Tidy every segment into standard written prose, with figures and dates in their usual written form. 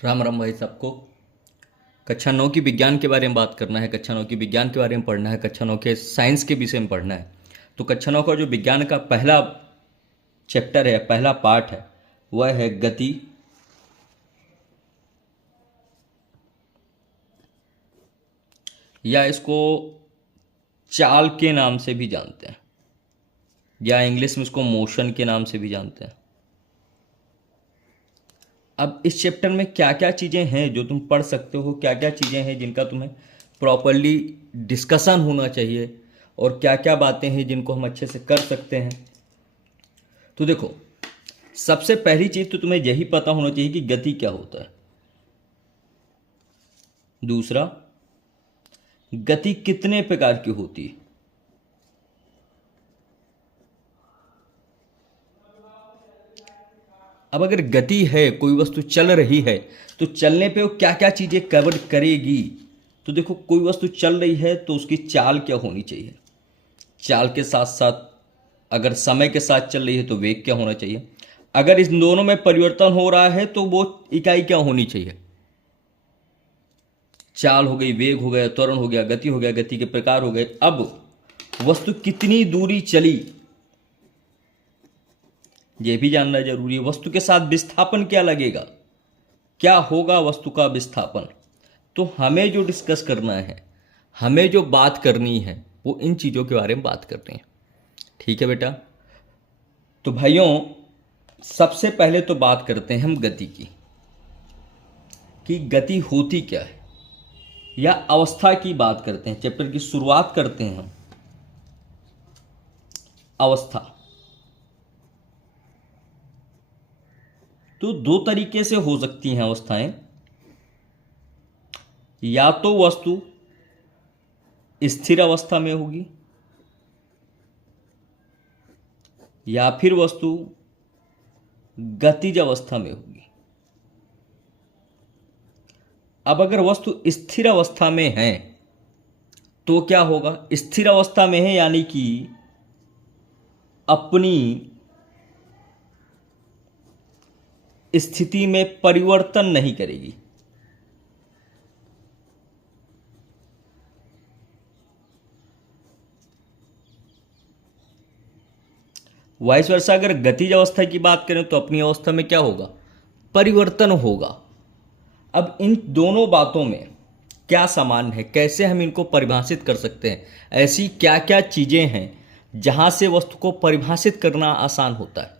राम राम भाई सबको। कक्षा 9 की विज्ञान के बारे में बात करना है। कक्षा 9 की विज्ञान के बारे में पढ़ना है। कक्षा 9 के साइंस के विषय में पढ़ना है। तो कक्षा 9 का जो विज्ञान का पहला चैप्टर है, पहला पार्ट है, वह है गति। या इसको चाल के नाम से भी जानते हैं, या इंग्लिश में इसको मोशन के नाम से भी जानते हैं। अब इस चैप्टर में क्या क्या चीज़ें हैं जो तुम पढ़ सकते हो, क्या क्या चीज़ें हैं जिनका तुम्हें प्रॉपरली डिस्कशन होना चाहिए, और क्या क्या बातें हैं जिनको हम अच्छे से कर सकते हैं। तो देखो, सबसे पहली चीज़ तो तुम्हें यही पता होना चाहिए कि गति क्या होता है। दूसरा, गति कितने प्रकार की होती है। अब अगर गति है, कोई वस्तु चल रही है, तो चलने पे वो क्या क्या चीज़ें कवर करेगी। तो देखो, कोई वस्तु चल रही है तो उसकी चाल क्या होनी चाहिए। चाल के साथ साथ अगर समय के साथ चल रही है तो वेग क्या होना चाहिए। अगर इस दोनों में परिवर्तन हो रहा है तो वो इकाई क्या होनी चाहिए। चाल हो गई, वेग हो गया, त्वरण हो गया, गति हो गया, गति के प्रकार हो गए। अब वस्तु कितनी दूरी चली, यह भी जानना जरूरी है। वस्तु के साथ विस्थापन क्या लगेगा, क्या होगा वस्तु का विस्थापन। तो हमें जो डिस्कस करना है, हमें जो बात करनी है, वो इन चीज़ों के बारे में बात करते हैं। ठीक है बेटा। तो भाइयों, सबसे पहले तो बात करते हैं हम गति की, कि गति होती क्या है, या अवस्था की बात करते हैं। चैप्टर की शुरुआत करते हैं हम अवस्था। तो दो तरीके से हो सकती हैं अवस्थाएं। या तो वस्तु स्थिर अवस्था में होगी, या फिर वस्तु गतिज अवस्था में होगी। अब अगर वस्तु स्थिर अवस्था में है तो क्या होगा। स्थिर अवस्था में है यानी कि अपनी स्थिति में परिवर्तन नहीं करेगी। वाइस वर्सा अगर गतिज अवस्था की बात करें तो अपनी अवस्था में क्या होगा, परिवर्तन होगा। अब इन दोनों बातों में क्या समान है, कैसे हम इनको परिभाषित कर सकते हैं। ऐसी क्या क्या चीज़ें हैं जहाँ से वस्तु को परिभाषित करना आसान होता है।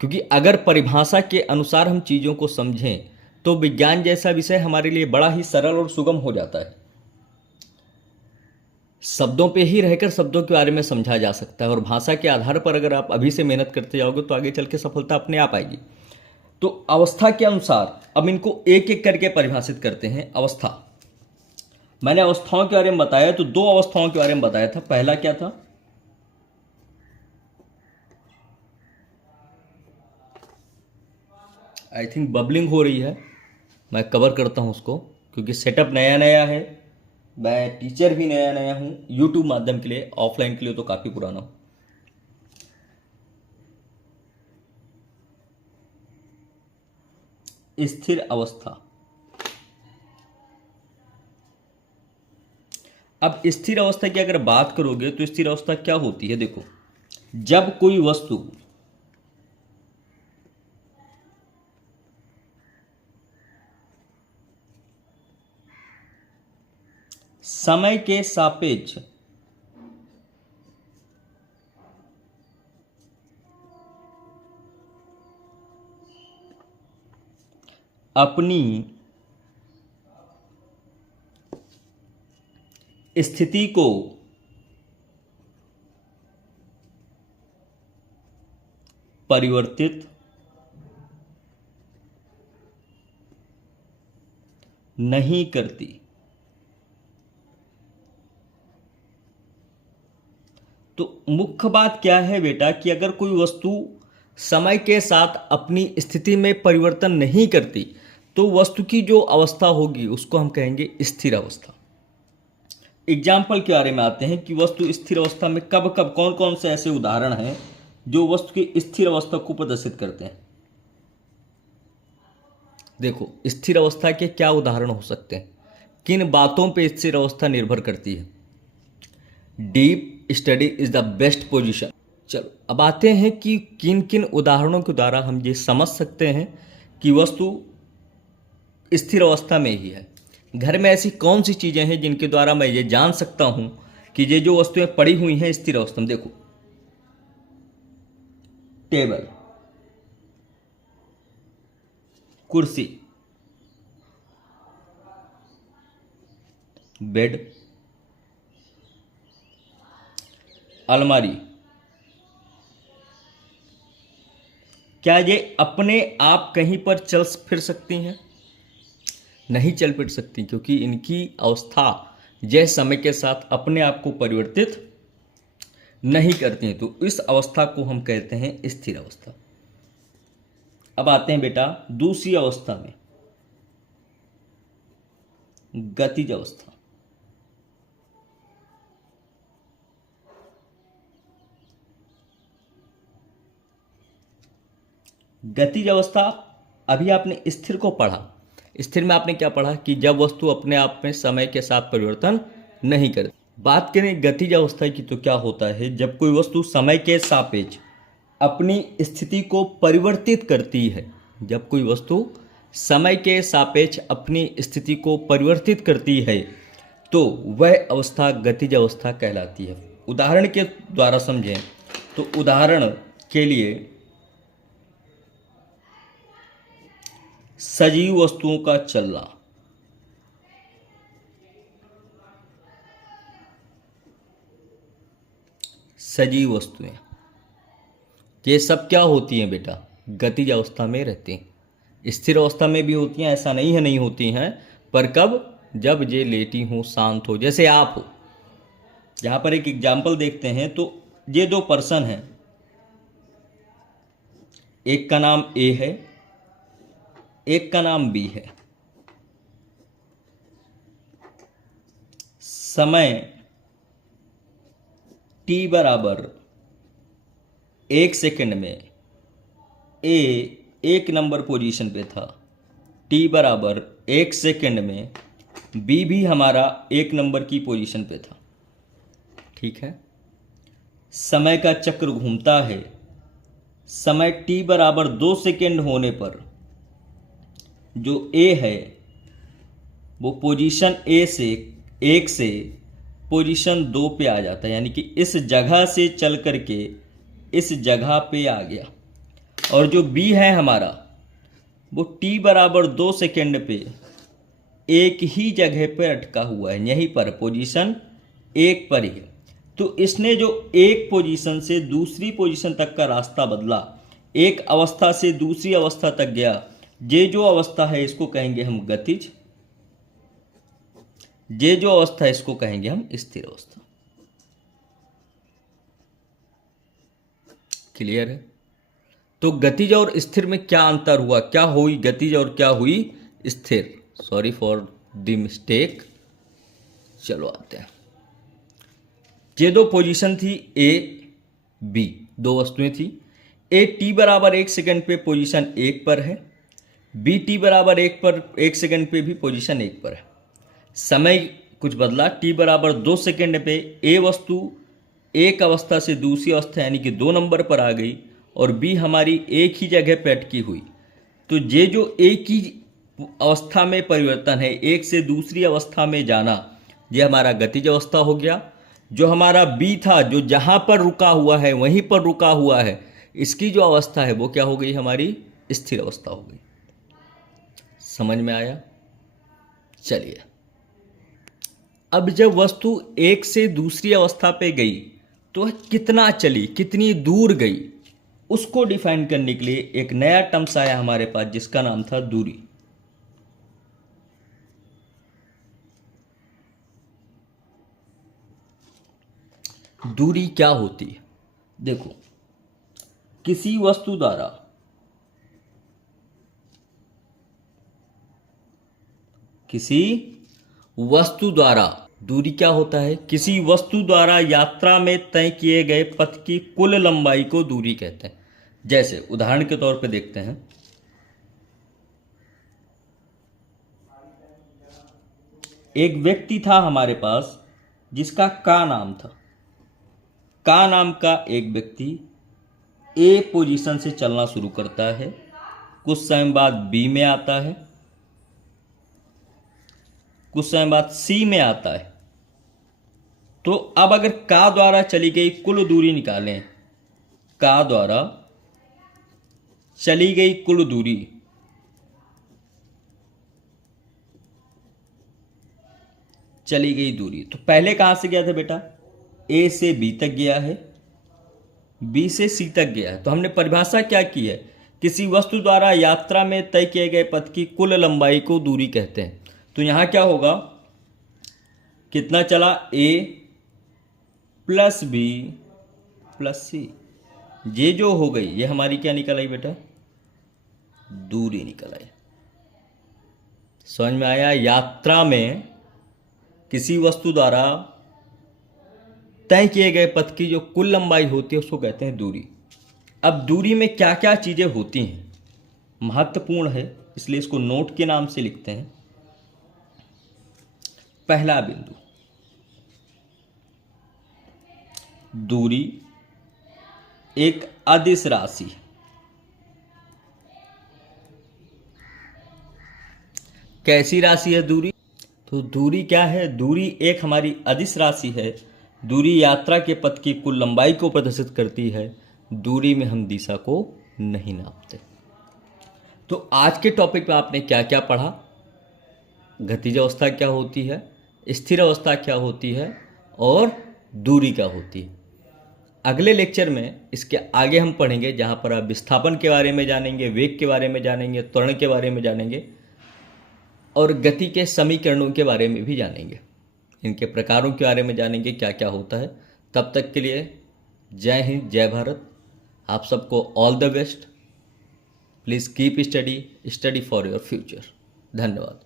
क्योंकि अगर परिभाषा के अनुसार हम चीज़ों को समझें तो विज्ञान जैसा विषय हमारे लिए बड़ा ही सरल और सुगम हो जाता है। शब्दों पे ही रहकर शब्दों के बारे में समझा जा सकता है, और भाषा के आधार पर अगर आप अभी से मेहनत करते जाओगे तो आगे चल के सफलता अपने आप आएगी। तो अवस्था के अनुसार अब इनको एक एक करके परिभाषित करते हैं। अवस्था, मैंने अवस्थाओं के बारे में बताया, तो दो अवस्थाओं के बारे में बताया था। पहला क्या था, आई थिंक बबलिंग हो रही है, मैं कवर करता हूँ उसको, क्योंकि सेटअप नया नया है, मैं टीचर भी नया नया हूँ। यूट्यूब माध्यम के लिए, ऑफलाइन के लिए तो काफ़ी पुराना हूँ। स्थिर अवस्था। अब स्थिर अवस्था की अगर बात करोगे तो स्थिर अवस्था क्या होती है। देखो, जब कोई वस्तु समय के सापेक्ष अपनी स्थिति को परिवर्तित नहीं करती, तो मुख्य बात क्या है बेटा, कि अगर कोई वस्तु समय के साथ अपनी स्थिति में परिवर्तन नहीं करती तो वस्तु की जो अवस्था होगी उसको हम कहेंगे स्थिर अवस्था। एग्जाम्पल के बारे में आते हैं कि वस्तु स्थिर अवस्था में कब कब कौन कौन से ऐसे उदाहरण हैं जो वस्तु की स्थिर अवस्था को प्रदर्शित करते हैं। देखो, स्थिर अवस्था के क्या उदाहरण हो सकते हैं, किन बातों पे स्थिर अवस्था निर्भर करती है। Deep study is the best position. चलो अब आते हैं कि किन किन उदाहरणों के द्वारा हम ये समझ सकते हैं कि वस्तु स्थिर अवस्था में ही है। घर में ऐसी कौन सी चीज़ें हैं जिनके द्वारा मैं ये जान सकता हूं कि ये जो वस्तुएं पड़ी हुई हैं स्थिर अवस्था में। देखो, टेबल, कुर्सी, बेड, अलमारी। क्या ये अपने आप कहीं पर चल फिर सकती हैं? नहीं चल फिर सकती, क्योंकि इनकी अवस्था यह समय के साथ अपने आप को परिवर्तित नहीं करती हैं। तो इस अवस्था को हम कहते हैं स्थिर अवस्था। अब आते हैं बेटा दूसरी अवस्था में, गतिज अवस्था। गतिज अवस्था, अभी आपने स्थिर को पढ़ा। स्थिर में आपने क्या पढ़ा कि जब वस्तु अपने आप में समय के साथ परिवर्तन नहीं करती। बात करें गतिज अवस्था की तो क्या होता है, जब कोई वस्तु समय के सापेक्ष अपनी स्थिति को परिवर्तित करती है। जब कोई वस्तु समय के सापेक्ष अपनी स्थिति को परिवर्तित करती है तो वह अवस्था गतिज अवस्था कहलाती है। उदाहरण के द्वारा समझें तो उदाहरण के लिए सजीव वस्तुओं का चलना, सजीव वस्तुएं, ये सब क्या होती हैं बेटा, गतिज अवस्था में रहती हैं। स्थिर अवस्था में भी होती हैं, ऐसा नहीं है नहीं होती हैं, पर कब, जब ये लेटी हो, शांत हो, जैसे आप हो। यहाँ पर एक एग्जाम्पल देखते हैं तो ये दो पर्सन हैं, एक का नाम ए है, एक का नाम बी है। समय t बराबर 1 सेकेंड में ए 1 नंबर पोजीशन पे था, t बराबर 1 सेकेंड में बी भी हमारा 1 नंबर की पोजीशन पे था। ठीक है, समय का चक्र घूमता है। समय t बराबर 2 सेकेंड होने पर जो A है वो पोजीशन A से 1 से पोजीशन 2 पे आ जाता है, यानी कि इस जगह से चल करके इस जगह पे आ गया। और जो B है हमारा वो t बराबर 2 सेकेंड पे एक ही जगह पे अटका हुआ है, यहीं पर पोजीशन 1 पर ही है। तो इसने जो एक पोजीशन से दूसरी पोजीशन तक का रास्ता बदला, एक अवस्था से दूसरी अवस्था तक गया, ये जो अवस्था है इसको कहेंगे हम गतिज, ये जो अवस्था है इसको कहेंगे हम स्थिर अवस्था। क्लियर है? तो गतिज और स्थिर में क्या अंतर हुआ, क्या हुई गतिज और क्या हुई स्थिर। Sorry for the mistake. चलो आते हैं, ये दो पोजीशन थी ए बी, दो वस्तुएं थी। ए टी बराबर 1 सेकेंड पे पोजीशन 1 पर है, बी टी बराबर 1 सेकेंड पे भी पोजीशन 1 पर है। समय कुछ बदला, टी बराबर 2 सेकेंड पे ए वस्तु एक अवस्था से दूसरी अवस्था यानी कि 2 नंबर पर आ गई और बी हमारी एक ही जगह पे अटकी हुई। तो ये जो एक ही अवस्था में परिवर्तन है, एक से दूसरी अवस्था में जाना, ये हमारा गतिज अवस्था हो गया। जो हमारा बी था, जो जहाँ पर रुका हुआ है वहीं पर रुका हुआ है, इसकी जो अवस्था है वो क्या हो गई, हमारी स्थिर अवस्था हो गई। समझ में आया? चलिए, अब जब वस्तु एक से दूसरी अवस्था पे गई तो कितना चली, कितनी दूर गई, उसको डिफाइन करने के लिए एक नया टर्म्स आया हमारे पास जिसका नाम था दूरी। दूरी क्या होती है? देखो, किसी वस्तु द्वारा दूरी क्या होता है? किसी वस्तु द्वारा यात्रा में तय किए गए पथ की कुल लंबाई को दूरी कहते हैं। जैसे उदाहरण के तौर पे देखते हैं, एक व्यक्ति था हमारे पास जिसका का नाम था। का नाम का एक व्यक्ति ए पोजीशन से चलना शुरू करता है, कुछ समय बाद बी में आता है, कुछ समय बाद सी में आता है। तो अब अगर का द्वारा चली गई कुल दूरी निकालें, का द्वारा चली गई कुल दूरी तो पहले कहां से गया था बेटा? ए से बी तक गया है, बी से सी तक गया है। तो हमने परिभाषा क्या की है? किसी वस्तु द्वारा यात्रा में तय किए गए पथ की कुल लंबाई को दूरी कहते हैं। तो यहां क्या होगा? कितना चला? ए प्लस बी प्लस सी। ये जो हो गई ये हमारी क्या निकल आई बेटा? दूरी निकल आई। समझ में आया? यात्रा में किसी वस्तु द्वारा तय किए गए पथ की जो कुल लंबाई होती है उसको कहते हैं दूरी। अब दूरी में क्या क्या चीजें होती हैं, महत्वपूर्ण है, इसलिए इसको नोट के नाम से लिखते हैं। पहला बिंदु, दूरी एक अदिश राशि। कैसी राशि है दूरी? तो दूरी क्या है? दूरी एक हमारी अदिश राशि है। दूरी यात्रा के पथ की कुल लंबाई को प्रदर्शित करती है। दूरी में हम दिशा को नहीं नापते। तो आज के टॉपिक में आपने क्या क्या पढ़ा? गतिज अवस्था क्या होती है, स्थिर अवस्था क्या होती है और दूरी क्या होती है। अगले लेक्चर में इसके आगे हम पढ़ेंगे, जहाँ पर आप विस्थापन के बारे में जानेंगे, वेग के बारे में जानेंगे, त्वरण के बारे में जानेंगे और गति के समीकरणों के बारे में भी जानेंगे। इनके प्रकारों के बारे में जानेंगे, क्या क्या होता है। तब तक के लिए जय हिंद, जय भारत। आप सबको all the best. Please keep study for your future. धन्यवाद।